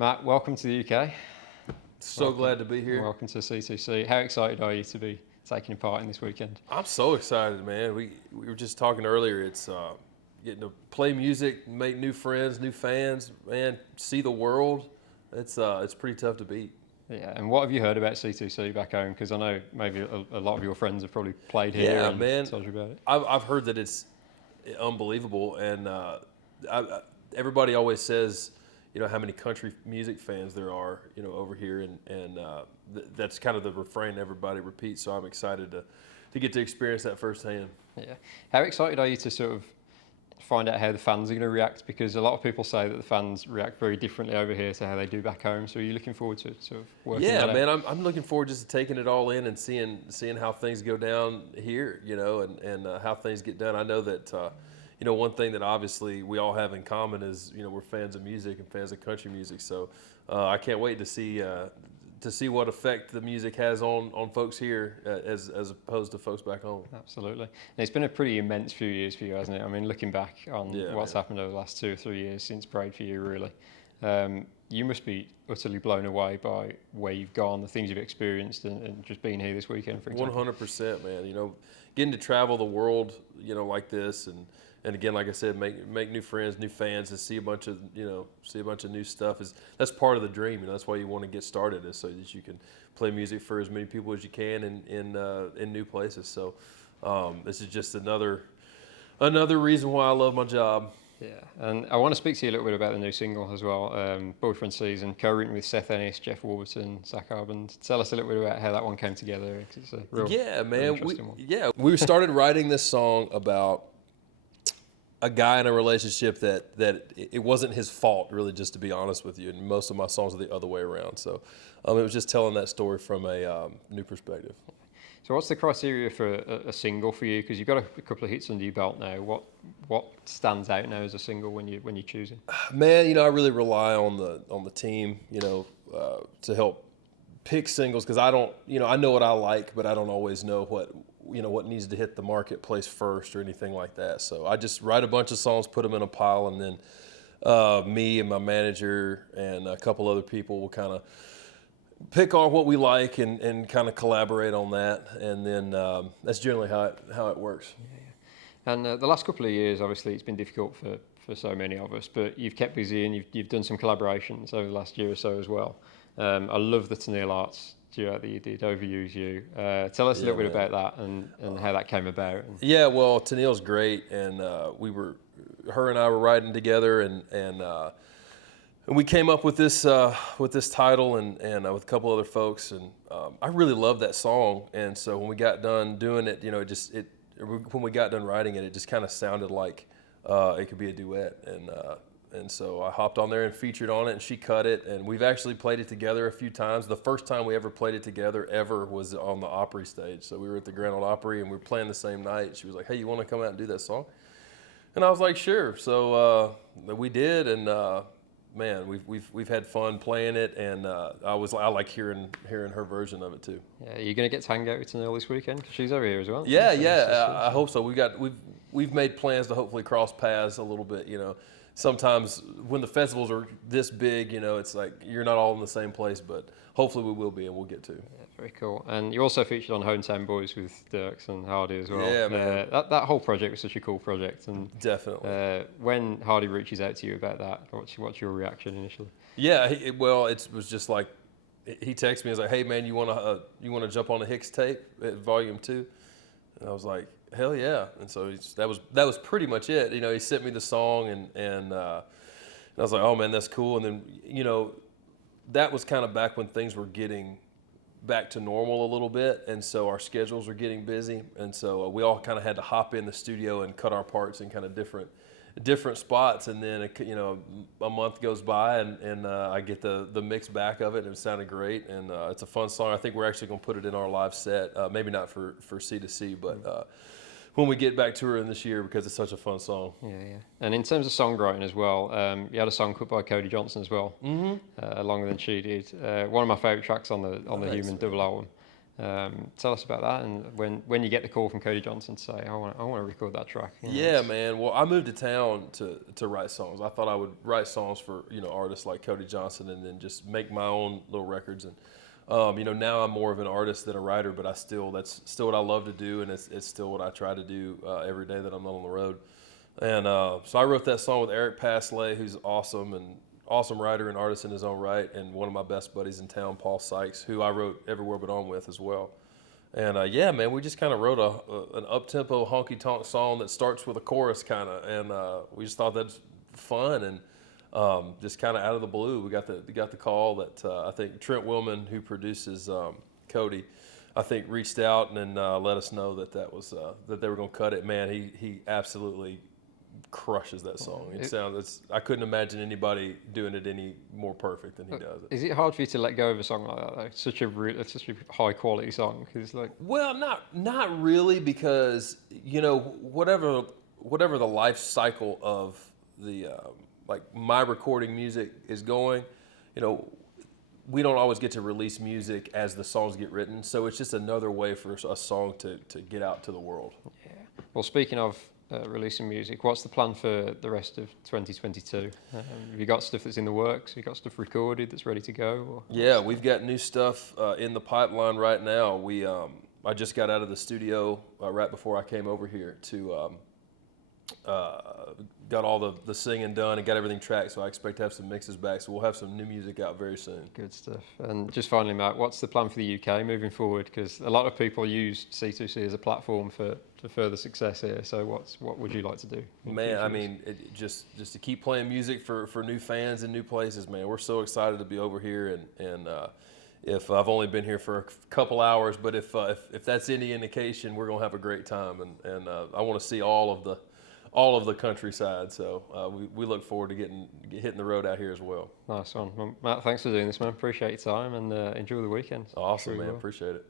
Matt, welcome to the UK. So glad to be here. Welcome to C2C. How excited are you to be taking part in this weekend? I'm so excited, man. We were just talking earlier. It's getting to play music, make new friends, new fans, man. See the world. It's pretty tough to beat. Yeah, and what have you heard about C2C back home? Because I know maybe a lot of your friends have probably played here Yeah, and man. told you about it. I've heard that it's unbelievable, and everybody always says, how many country music fans there are, over here, and that's kind of the refrain everybody repeats. So I'm excited to get to experience that firsthand. Yeah. How excited are you to sort of find out how the fans are going to react? Because a lot of people say that the fans react very differently over here to how they do back home. So are you looking forward to sort of working Yeah, that man, out? I'm looking forward just to taking it all in and seeing how things go down here, and how things get done. I know that one thing that obviously we all have in common is we're fans of music and fans of country music. So I can't wait to see what effect the music has on folks here as opposed to folks back home. Absolutely. And it's been a pretty immense few years for you, hasn't it? I mean, looking back on what's happened over the last 2 or 3 years since Braid for you, really. You must be utterly blown away by where you've gone, the things you've experienced, and just being here this weekend, for example. 100%, man. Getting to travel the world, like this, and again, like I said, make new friends, new fans, and see a bunch of new stuff. That's part of the dream. That's why you want to get started, is so that you can play music for as many people as you can in new places. So this is just another reason why I love my job. Yeah, and I want to speak to you a little bit about the new single as well, Boyfriend Season, co-written with Seth Ennis, Jeff Warburton, Zach Arband. Tell us a little bit about how that one came together. It's a real, man. interesting one. We started writing this song about a guy in a relationship that it wasn't his fault, really, just to be honest with you. And most of my songs are the other way around. So it was just telling that story from a new perspective. So what's the criteria for a single for you? Because you've got a couple of hits under your belt now. What stands out now as a single when you're choosing? Man, I really rely on the team, to help pick singles, because I don't, I know what I like, but I don't always know what needs to hit the marketplace first or anything like that. So I just write a bunch of songs, put them in a pile, and then me and my manager and a couple other people will kind of pick on what we like and kind of collaborate on that, and then that's generally how it works. Yeah. And the last couple of years, obviously, it's been difficult for so many of us, but you've kept busy and you've done some collaborations over the last year or so as well. I love the Tenille Arts duet that you did, Overuse You. Tell us a little bit about that and how that came about. Yeah, well, Tenille's great, and her and I were writing together, and we came up with this title and with a couple other folks, and I really loved that song. And so when we got done doing it, when we got done writing it, it just kind of sounded like it could be a duet. And so I hopped on there and featured on it, and she cut it. And we've actually played it together a few times. The first time we ever played it together ever was on the Opry stage. So we were at the Grand Ole Opry, and we were playing the same night. She was like, "Hey, you want to come out and do that song?" And I was like, "Sure." So we did, and man, we've had fun playing it, and I like hearing her version of it too. Yeah, you're gonna get to hang out with Tenille this weekend because she's over here as well. Yeah, I hope so. We've made plans to hopefully cross paths a little bit. Sometimes when the festivals are this big, it's like you're not all in the same place, but hopefully we will be, and we'll get to. Yeah, very cool. And you also featured on Hometown Boys with Dirks and Hardy as well. Yeah, man. That whole project was such a cool project. And definitely. When Hardy reaches out to you about that, what's your reaction initially? Yeah, it was just like, he texted me. He was like, "Hey man, you wanna jump on the Hicks tape at Volume 2?" And I was like, "Hell yeah!" And so that was pretty much it. He sent me the song, and I was like, "Oh man, that's cool." And then that was kind of back when things were getting back to normal a little bit, and so our schedules were getting busy, and so we all kind of had to hop in the studio and cut our parts in kind of different spots. And then a month goes by, and I get the mix back of it, and it sounded great, and it's a fun song. I think we're actually going to put it in our live set, maybe not for C2C, but when we get back touring this year, because it's such a fun song. Yeah. And in terms of songwriting as well, you had a song cut by Cody Johnson as well, Longer Than She Did. One of my favourite tracks on the Nice, Human man. double album. Tell us about that, and when you get the call from Cody Johnson to say, I want to record that track. Yeah, man. Well, I moved to town to write songs. I thought I would write songs for artists like Cody Johnson, and then just make my own little records. And now I'm more of an artist than a writer, but that's still what I love to do, and it's still what I try to do every day that I'm not on the road. And so I wrote that song with Eric Pasley, who's awesome writer and artist in his own right, and one of my best buddies in town, Paul Sykes, who I wrote Everywhere But On with as well. And yeah, man, we just kind of wrote an up-tempo honky-tonk song that starts with a chorus kind of, and we just thought that's fun, and just kind of out of the blue, we got the call that I think Trent Willman, who produces Cody, I think reached out and let us know that they were going to cut it. Man, he absolutely crushes that song. I couldn't imagine anybody doing it any more perfect than he does it. Is it hard for you to let go of a song like that though? Such a high quality song. Well, not really, because whatever the life cycle of the like my recording music is going, we don't always get to release music as the songs get written, so it's just another way for a song to get out to the world. Yeah. Well, speaking of releasing music, what's the plan for the rest of 2022? Have you got stuff that's in the works? Have you got stuff recorded that's ready to go? Yeah, we've got new stuff in the pipeline right now. I just got out of the studio right before I came over here to got all the singing done and got everything tracked, so I expect to have some mixes back, so we'll have some new music out very soon. Good stuff. And just finally, Matt, what's the plan for the UK moving forward? Because a lot of people use C2C as a platform for further success here, so what would you like to do? Man, I mean, just to keep playing music for new fans in new places, man. We're so excited to be over here, and if I've only been here for a couple hours, but if that's any indication, we're gonna have a great time, and I want to see all of the countryside. So we look forward to hitting the road out here as well. Nice one. Well, Matt, thanks for doing this, man. Appreciate your time, and enjoy the weekend. Awesome, man. Appreciate it.